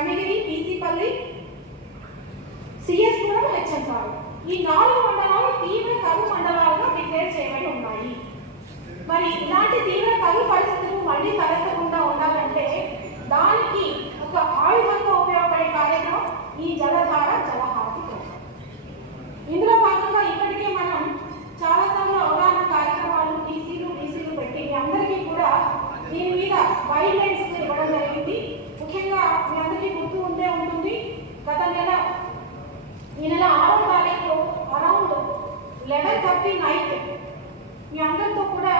కనిగిరి, పీసీపల్లి, సిఎస్పురం, హెచ్ఎంపాడు ఈ 4 మండలాలు తీవ్ర కరువు మండలాలుగా డిక్లేర్ చేయబడి ఉన్నాయి. మరి ఇలాంటి తీవ్ర కరువు పరిస్థితులు మళ్ళీ తలెత్తకుండా ఉండాలంటే దానికి ఒక ఆయుధంగా ఉపయోగపడే కార్యక్రమం ఈ జలధార జలహారతి ప్రోగ్రాం. ఇందులో భాగంగా ఇప్పటికే మనం చాలాసార్లు అవగాహన కార్యక్రమాలు టీసీలు పెట్టి మీ అందరికీ కూడా దీని మీద గైడ్ లైన్స్ ఇవ్వడం జరిగింది. ముఖ్యంగా మీ అందరికీ గుర్తు ఉండే ఉంటుంది, ఈ నెల 6వ తారీఖు అరౌండ్ 11:30 నైట్ మీ అందరితో కూడా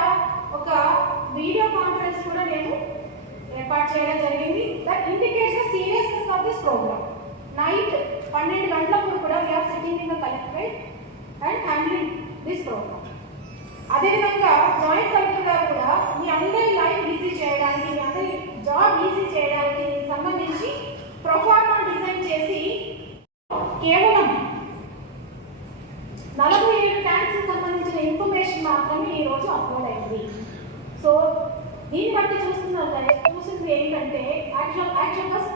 ఒక వీడియో కాన్ఫరెన్స్ కూడా నేను ఏర్పాటు చేయడం జరిగింది. That indicates the seriousness of this programme. Night 12 గంటలప్పుడు కూడా we are sitting in the collectorate and handling this programme. అదేవిధంగా జాయింట్ కలెక్టర్ గారు కూడా మీ అందరి లైఫ్ ఈజీ చేయడానికి, మీ అందరి జాబ్ ఈజీ చేయడానికి సంబంధించి ప్రొఫార్మా డిజైన్ చేసి కేవలం 47 ట్యాంక్స్ సంబంధించిన ఇన్ఫర్మేషన్ మాత్రమే ఈరోజు అప్లోడ్ అయింది. సో దీన్ని బట్టి చూసింది ఏంటంటే యాక్చువల్గా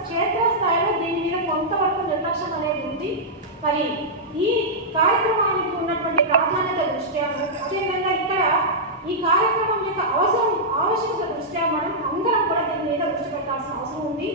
క్షేత్రస్థాయిలో దీని మీద కొంతవరకు నిర్లక్ష్యం అనేది ఉంది. మరి ఈ కార్యక్రమానికి ఉన్నటువంటి ప్రాధాన్యత దృష్ట్యా, అదేవిధంగా ఇక్కడ ఈ కార్యక్రమం యొక్క ఆవశ్యకత దృష్ట్యా మనం అందరం కూడా దీని మీద దృష్టి పెట్టాల్సిన అవసరం ఉంది.